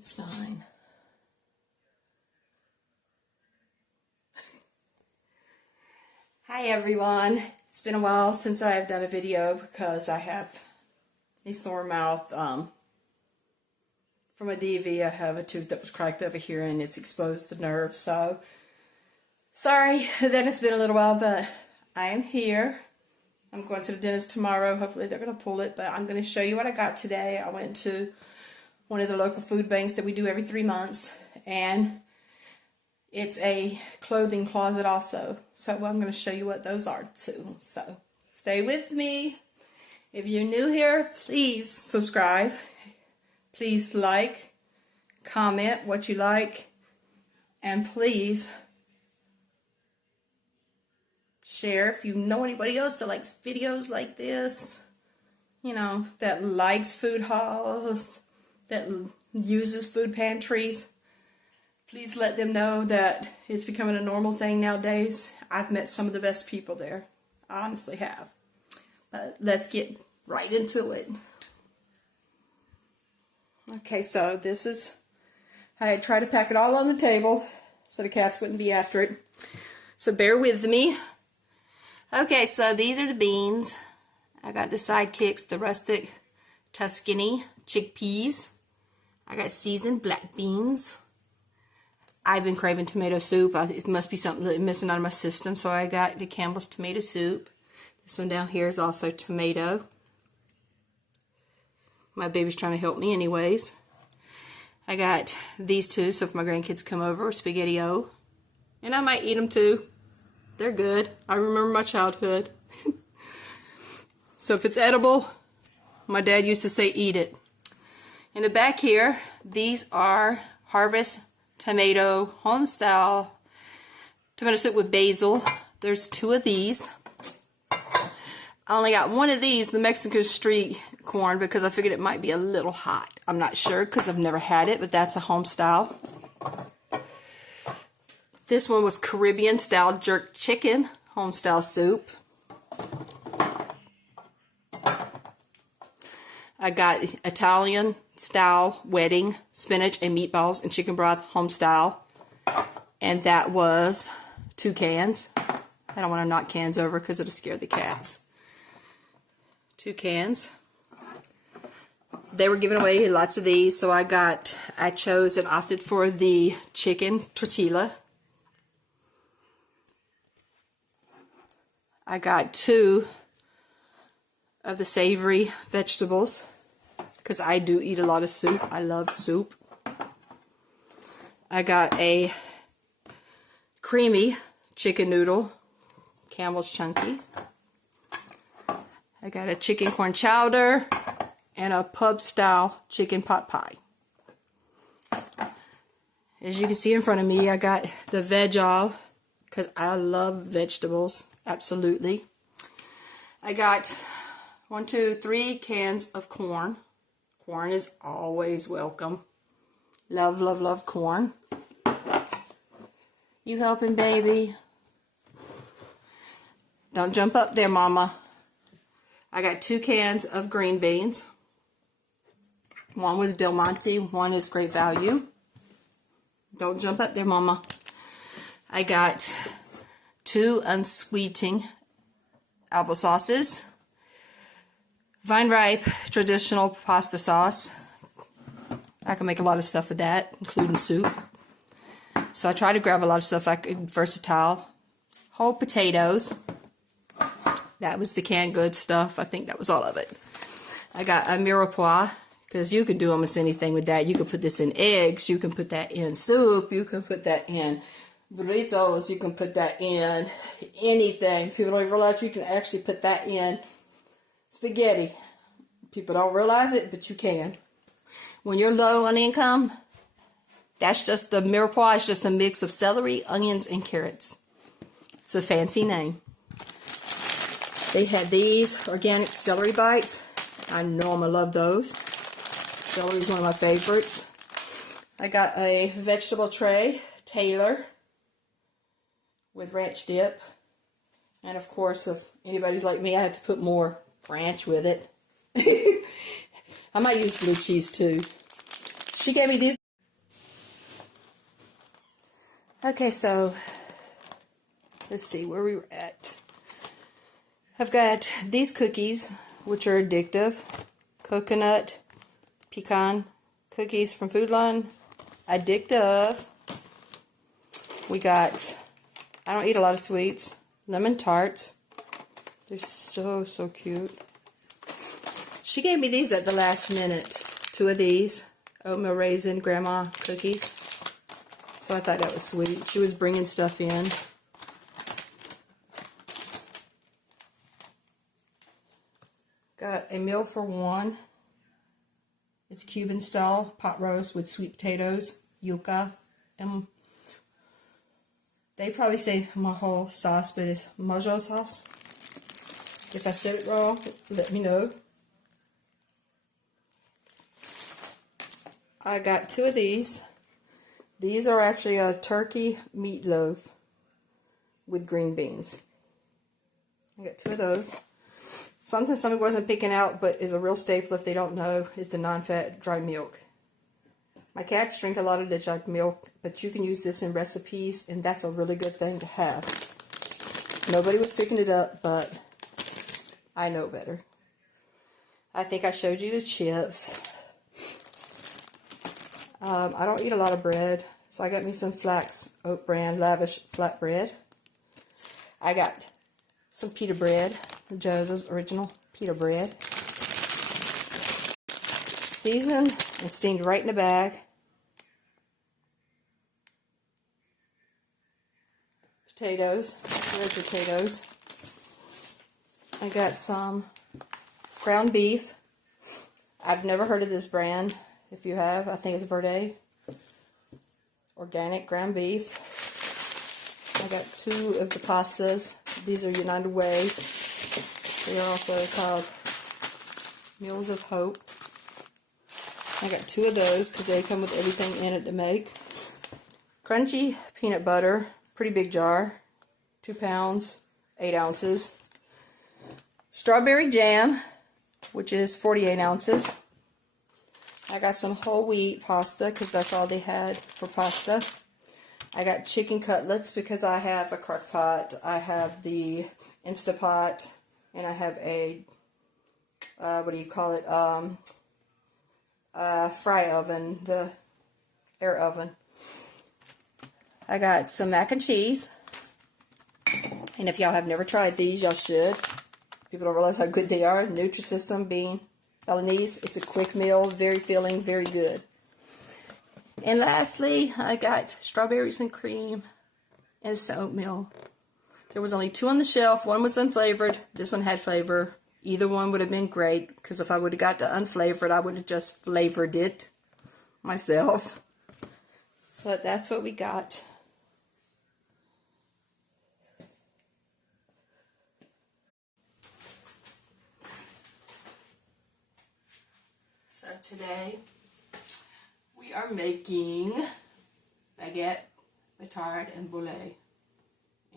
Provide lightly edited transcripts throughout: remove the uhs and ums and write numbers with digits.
the sign. Hi everyone. It's been a while since I have done a video because I have a sore mouth from a DV. I have a tooth that was cracked over here and it's exposed the nerve. So sorry that it's been a little while, but I am here. I'm going to the dentist tomorrow. Hopefully they're going to pull it, but I'm going to show you what I got today. I went to one of the local food banks that we do every 3 months, and it's a clothing closet also. So I'm going to show you what those are too. So stay with me. If you're new here, please subscribe. Please like, comment what you like, and please share if you know anybody else that likes videos like this, you know, that likes food hauls, that uses food pantries. Please let them know that it's becoming a normal thing nowadays. I've met some of the best people there. I honestly have. But let's get right into it. Okay, so this is, I tried to pack it all on the table so the cats wouldn't be after it. So bear with me. Okay, so these are the beans. I got the sidekicks, the rustic Tuscany chickpeas. I got seasoned black beans. I've been craving tomato soup. It must be something that's missing out of my system, so I got the Campbell's tomato soup. This one down here is also tomato. My baby's trying to help me anyways. I got these two, so if my grandkids come over, SpaghettiO. And I might eat them too. They're good. I remember my childhood. So if it's edible, my dad used to say eat it. In the back here, these are Harvest tomato home style tomato soup with basil. There's 2 of these. I only got 1 of these, the Mexican street corn, because I figured it might be a little hot. I'm not sure because I've never had it, but that's a home style. This one was Caribbean style jerk chicken home style soup. I got Italian style wedding spinach and meatballs and chicken broth home style, and that was 2 cans. I don't want to knock cans over because it'll scare the cats. 2 cans. They were giving away lots of these, so I chose and opted for the chicken tortilla. I got 2 of the savory vegetables because I do eat a lot of soup. I love soup. I got a creamy chicken noodle, Campbell's Chunky. I got a chicken corn chowder and a pub style chicken pot pie. As you can see in front of me, I got the veg all because I love vegetables. Absolutely. I got 1, 2, 3 cans of corn. Corn is always welcome. Love, love, love corn. You helping, baby? Don't jump up there, mama. I got 2 cans of green beans. One was Del Monte, one is Great Value. Don't jump up there, mama. I got 2 unsweetening apple sauces. Vine Ripe traditional pasta sauce. I can make a lot of stuff with that, including soup. So I try to grab a lot of stuff versatile. Whole potatoes. That was the canned goods stuff. I think that was all of it. I got a mirepoix, because you can do almost anything with that. You can put this in eggs. You can put that in soup. You can put that in burritos. You can put that in anything. People don't realize you can actually put that in spaghetti. People don't realize it, but you can. When you're low on income, that's just the mirepoix is just a mix of celery, onions, and carrots. It's a fancy name. They had these organic celery bites. I know I'm gonna love those. Celery is one of my favorites. I got a vegetable tray, Taylor, with ranch dip. And of course, if anybody's like me, I have to put more ranch with it. I might use blue cheese too. She gave me these Okay, so let's see where we were at. I've got these cookies, which are addictive. Coconut pecan cookies from Food Line. Addictive. We got, I don't eat a lot of sweets, lemon tarts. They're so, so cute. She gave me these at the last minute. 2 of these. Oatmeal raisin grandma cookies. So I thought that was sweet. She was bringing stuff in. Got a meal for one. It's Cuban style pot roast with sweet potatoes, yuca, and they probably say majo sauce, but it's mojo sauce. If I said it wrong, let me know. I got 2 of these. These are actually a turkey meatloaf with green beans. I got 2 of those. Something somebody wasn't picking out, but is a real staple if they don't know, is the non-fat dry milk. My cats drink a lot of the junk milk, but you can use this in recipes, and that's a really good thing to have. Nobody was picking it up, but I know better. I think I showed you the chips. I don't eat a lot of bread, so I got me some Flax Oat Bran Lavish Flatbread. I got some pita bread, Joe's original pita bread. Seasoned and steamed right in a bag. Potatoes, red potatoes. I got some ground beef. I've never heard of this brand. If you have, I think it's Verde. Organic ground beef. I got 2 of the pastas. These are United Way. They are also called Meals of Hope. I got 2 of those because they come with everything in it to make. Crunchy peanut butter. Pretty big jar. 2 pounds, 8 ounces. Strawberry jam, which is 48 ounces. I got some whole wheat pasta because that's all they had for pasta. I got chicken cutlets because I have a crock pot. I have the Instapot, and I have a, what do you call it, fry oven, the air oven. I got some mac and cheese. And if y'all have never tried these, y'all should. People don't realize how good they are. Nutrisystem bean Balinese. It's a quick meal, very filling, very good. And lastly, I got strawberries and cream and some oatmeal. There was only 2 on the shelf. One was unflavored. This one had flavor. Either one would have been great, because if I would have got the unflavored, I would have just flavored it myself. But that's what we got. So today, we are making baguette, batard, and boulet.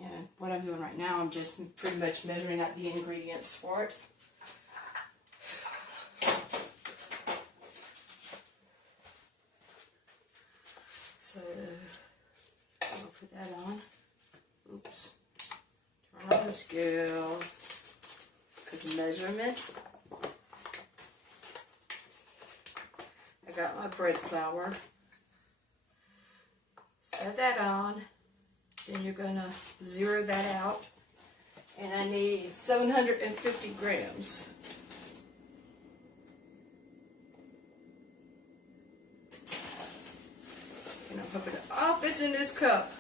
And what I'm doing right now, I'm just pretty much measuring out the ingredients for it. So, I'll put that on. Oops. Turn on the scale. Because measurement. I got my bread flour. Set that on. Then you're going to zero that out. And I need 750 grams. And I'm hoping all fits in this cup.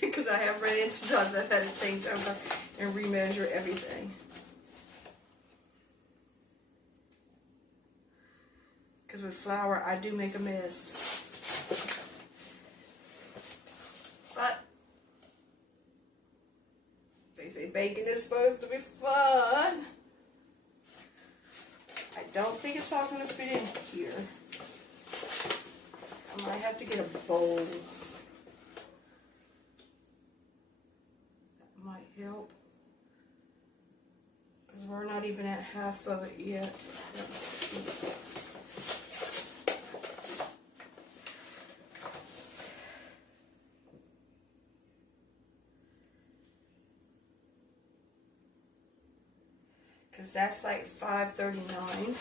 Because I have ran into times I've had to change over and remeasure everything. Because with flour, I do make a mess. But they say baking is supposed to be fun. I don't think it's all going to fit in here. I might have to get a bowl. That might help. Because we're not even at half of it yet. because that's like $5.39.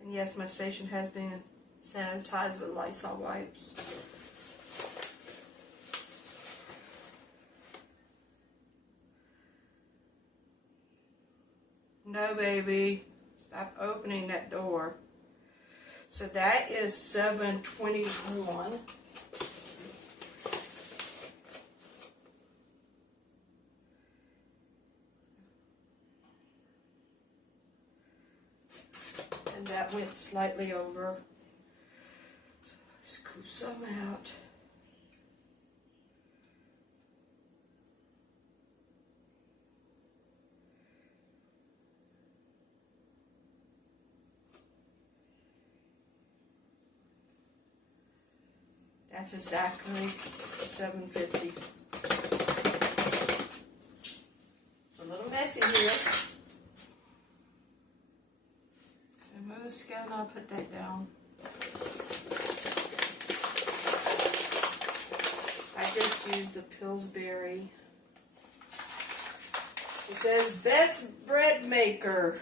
And yes, my station has been sanitized with Lysol wipes. No, baby. Stop opening that door. So that is $7.21. And that went slightly over. So scoop some out. That's exactly $7.50. It's a little messy here. So move scale and I'll put that down. I just used the Pillsbury. It says best bread maker.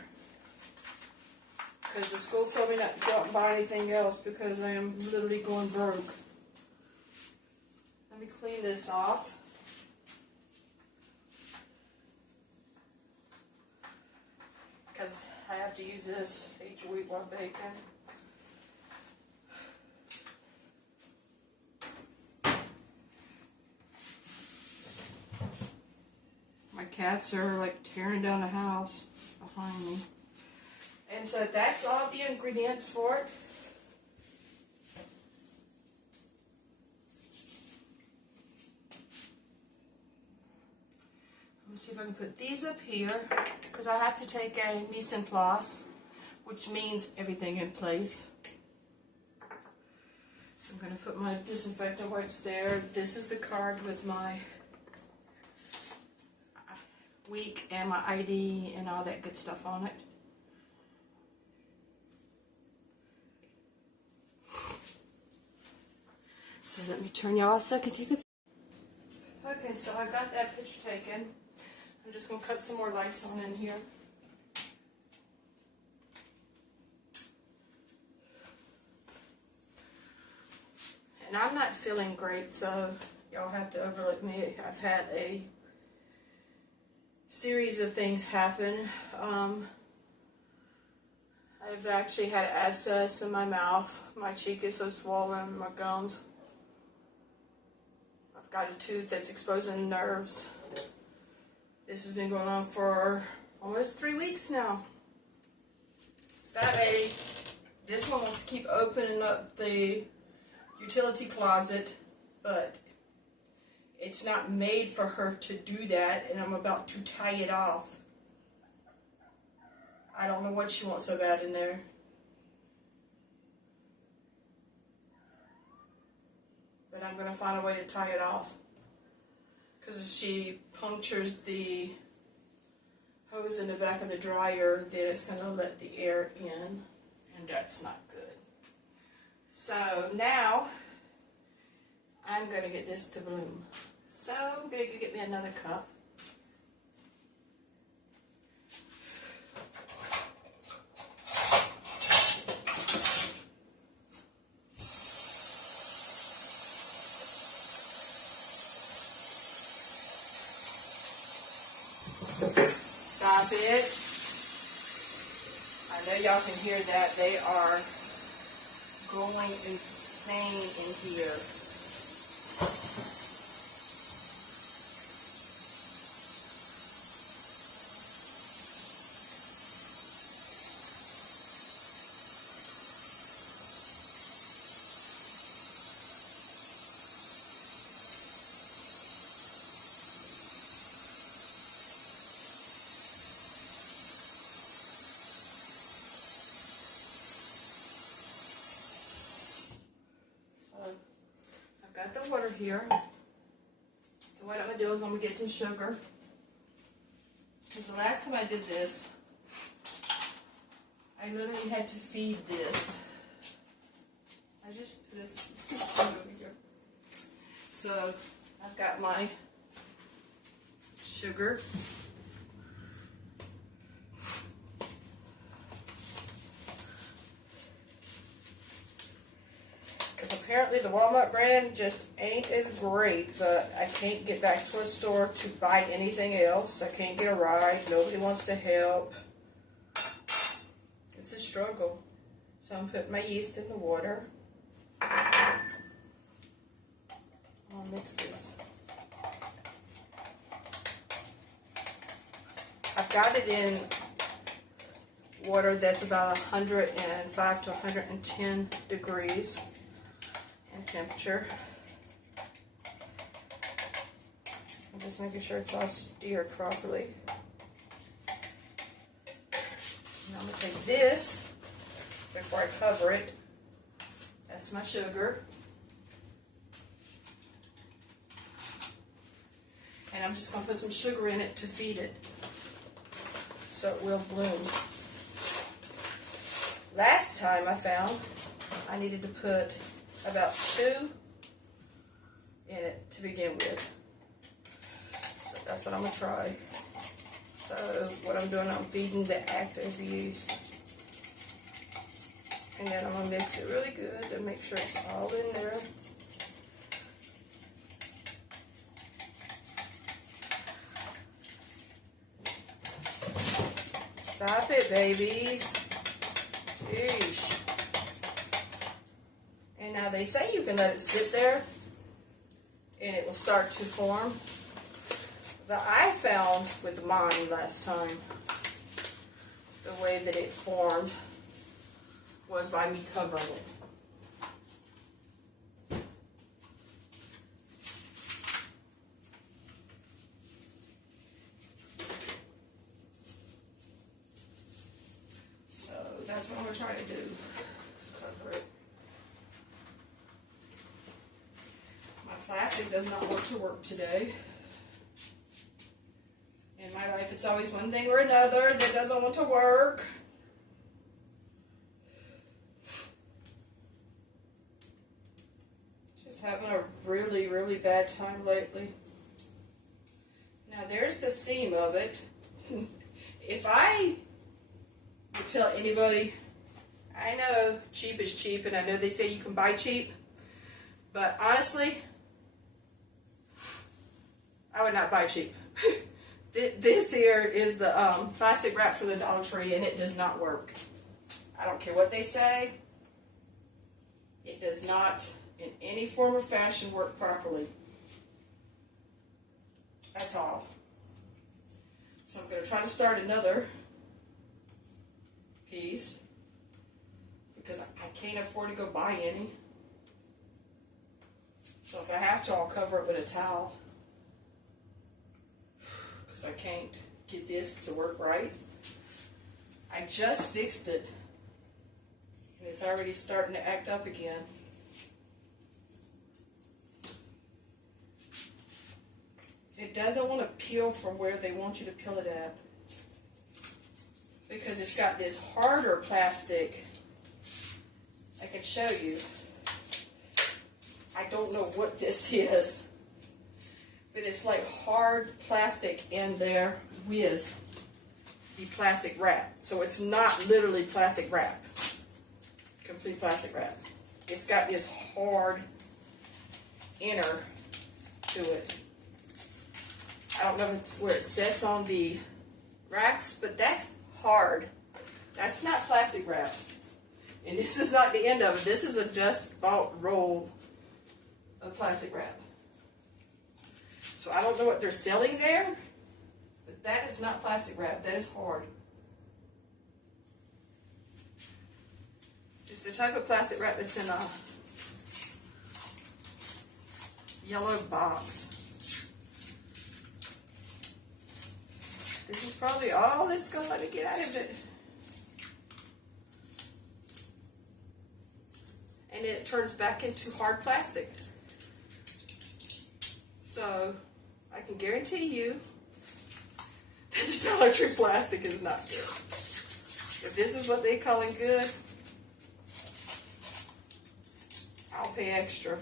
Because the school told me not to go out and buy anything else because I am literally going broke. Let me clean this off. Because I have to use this each week while baking. My cats are like tearing down the house behind me. And so that's all the ingredients for it. See if I can put these up here, because I have to take a mise en place, which means everything in place. So I'm going to put my disinfectant wipes there. This is the card with my week and my ID and all that good stuff on it. So let me turn y'all off so I can take a... Okay, so I got that picture taken. I'm just going to cut some more lights on in here. And I'm not feeling great, so y'all have to overlook me. I've had a series of things happen. I've actually had an abscess in my mouth. My cheek is so swollen, my gums. I've got a tooth that's exposing nerves. This has been going on for almost 3 weeks now. Stop, baby. This one wants to keep opening up the utility closet, but it's not made for her to do that, and I'm about to tie it off. I don't know what she wants so bad in there. But I'm going to find a way to tie it off. Because if she punctures the hose in the back of the dryer, then it's going to let the air in, and that's not good. So now, I'm going to get this to bloom. So I'm going to go get me another cup. Stop it. I know y'all can hear that. They are going insane in here. Got the water here. And what I'm going to do is I'm going to get some sugar. Because the last time I did this, I literally had to feed this. I just put this over here. So I've got my sugar. Because apparently the Walmart brand just ain't as great, but I can't get back to a store to buy anything else. I can't get a ride. Nobody wants to help. It's a struggle. So I'm putting my yeast in the water. I'll mix this. I've got it in water that's about 105 to 110 degrees in temperature. I'm just making sure it's all stirred properly. Now I'm going to take this before I cover it. That's my sugar. And I'm just going to put some sugar in it to feed it so it will bloom. Last time I found I needed to put about 2 in it to begin with. So that's what I'm going to try. So what I'm doing, I'm feeding the active yeast. And then I'm going to mix it really good to make sure it's all in there. Stop it, babies. Yeesh. And now they say you can let it sit there and it will start to form. But I found with mine last time, the way that it formed was by me covering it. So that's what I'm going to try to do. Just cover it. My plastic does not want to work today. In my life, it's always one thing or another that doesn't want to work. Just having a really, really bad time lately. Now, there's the seam of it. If I would tell anybody, I know cheap is cheap, and I know they say you can buy cheap, but honestly, I would not buy cheap. This here is the plastic wrap for the Dollar Tree, and it does not work. I don't care what they say. It does not, in any form or fashion, work properly. That's all. So I'm going to try to start another piece because I can't afford to go buy any. So if I have to, I'll cover it with a towel. I can't get this to work right. I just fixed it and it's already starting to act up again. It doesn't want to peel from where they want you to peel it at because it's got this harder plastic. I can show you. I don't know what this is. But it's like hard plastic in there with the plastic wrap. So it's not literally plastic wrap. Complete plastic wrap. It's got this hard inner to it. I don't know if it's where it sits on the racks, but that's hard. That's not plastic wrap. And this is not the end of it. This is a just bought roll of plastic wrap. So I don't know what they're selling there, but that is not plastic wrap. That is hard. It's the type of plastic wrap that's in a yellow box. This is probably all that's going to let it get out of it. And then it turns back into hard plastic. So I can guarantee you that the Dollar Tree plastic is not good. If this is what they calling good, I'll pay extra.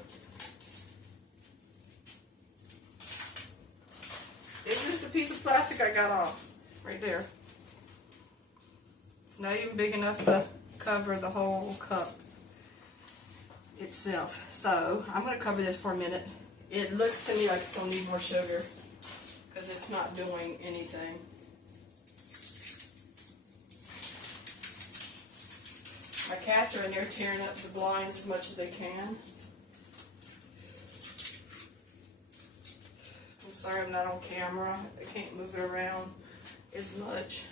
This is the piece of plastic I got off. Right there. It's not even big enough to cover the whole cup itself. So, I'm going to cover this for a minute. It looks to me like it's going to need more sugar because it's not doing anything. My cats are in there tearing up the blinds as much as they can. I'm sorry I'm not on camera. I can't move it around as much.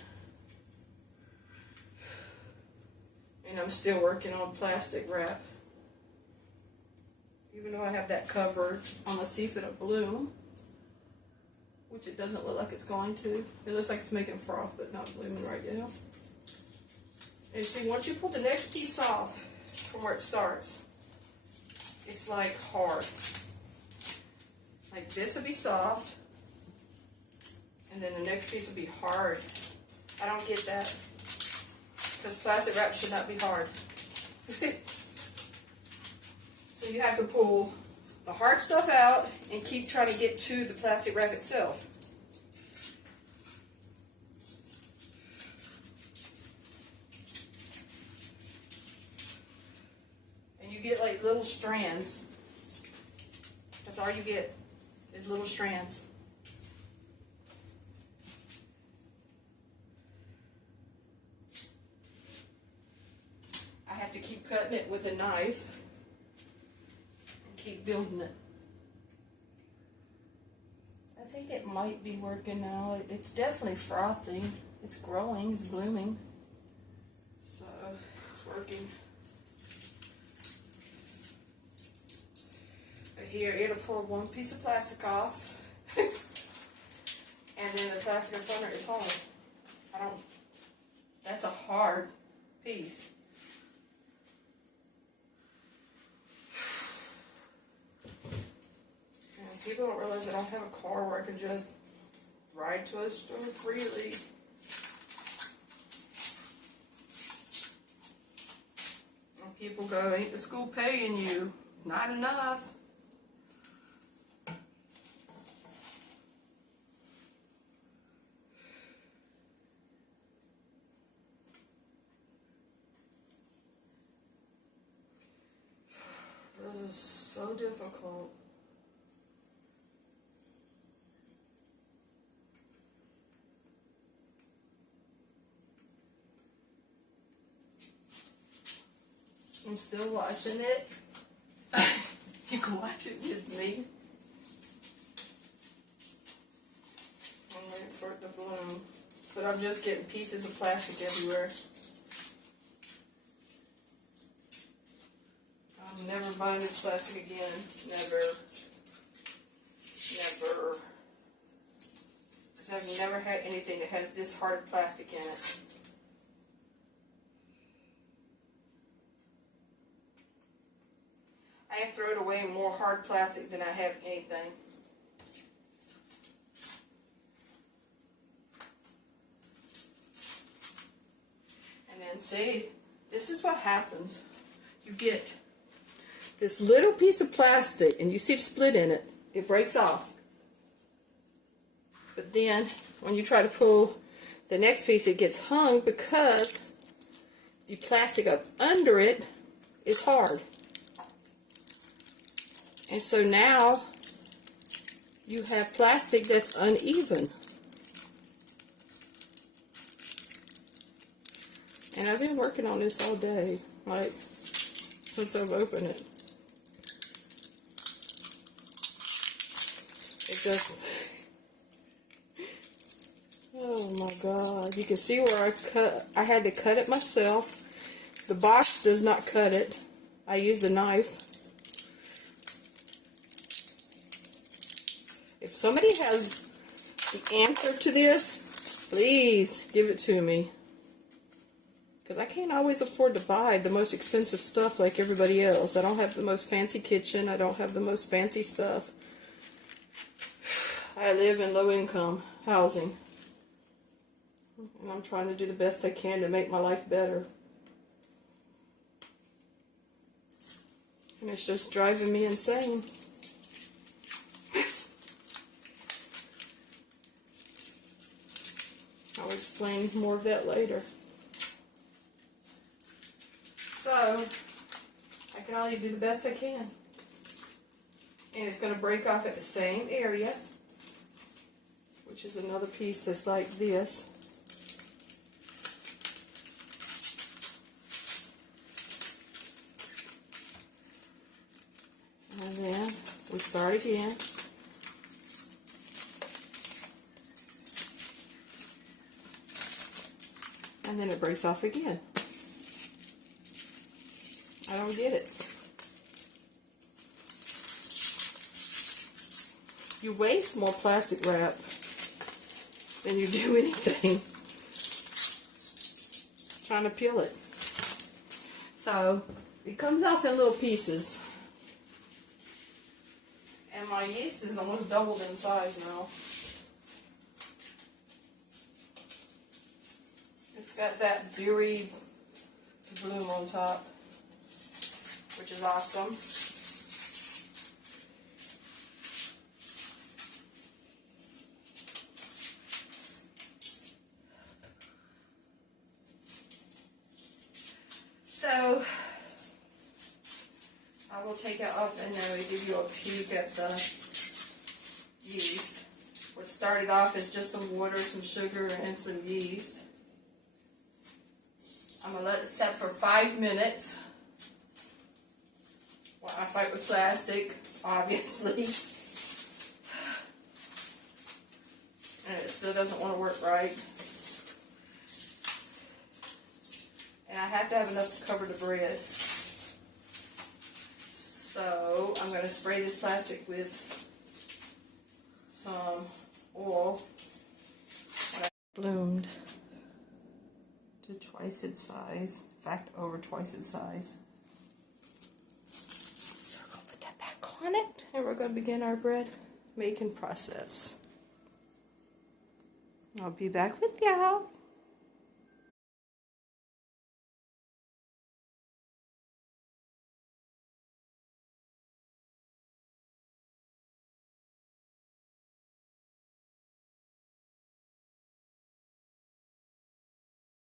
And I'm still working on plastic wrap. Even though I have that covered, I'm going to see if it'll bloom. Which it doesn't look like it's going to. It looks like it's making froth, but not blooming right now. And see, once you pull the next piece off from where it starts, it's like hard. Like this will be soft, and then the next piece will be hard. I don't get that, because plastic wrap should not be hard. So you have to pull the hard stuff out and keep trying to get to the plastic wrap itself. Get like little strands. That's all you get is little strands. I have to keep cutting it with a knife and keep building it. I think it might be working now. It's definitely frothing. It's growing, it's blooming. So it's working. Here, it'll pull one piece of plastic off, and then the plastic in front of it is hard. That's a hard piece. And people don't realize I don't have a car where I can just ride to a store freely. And people go, ain't the school paying you? Not enough. This is so difficult. I'm still watching it. You can watch it with me. I'm waiting for it to bloom. But I'm just getting pieces of plastic everywhere. I'm never buying this plastic again. Never. Never. Because I've never had anything that has this hard plastic in it. I have thrown away more hard plastic than I have anything. And then see, this is what happens. You get this little piece of plastic, and you see the split in it. It breaks off. But then, when you try to pull the next piece, it gets hung because the plastic up under it is hard. And so now, you have plastic that's uneven. And I've been working on this all day, like, since I've opened it. It just, oh my God. You can see where I had to cut it myself. The box does not cut it. I used a knife. If somebody has the answer to this, please give it to me. Because I can't always afford to buy the most expensive stuff like everybody else. I don't have the most fancy kitchen. I don't have the most fancy stuff. I live in low-income housing. And I'm trying to do the best I can to make my life better. And it's just driving me insane. I'll explain more of that later. So, I can only do the best I can. And it's going to break off at the same area, which is another piece that's like this. And then we start again. And then it breaks off again. I don't get it. You waste more plastic wrap than you do anything trying to peel it. So it comes off in little pieces. And my yeast is almost doubled in size now. It's got that berry bloom on top, which is awesome. So I will take it up and give you a peek at the yeast. What started off as just some water, some sugar, and some yeast. I'm going to let it set for 5 minutes while I fight with plastic, obviously. And it still doesn't want to work right. And I have to have enough to cover the bread. So I'm going to spray this plastic with some oil. Bloomed to twice its size. In fact, over twice its size. So we're going to put that back on it. And we're going to begin our bread making process. I'll be back with y'all.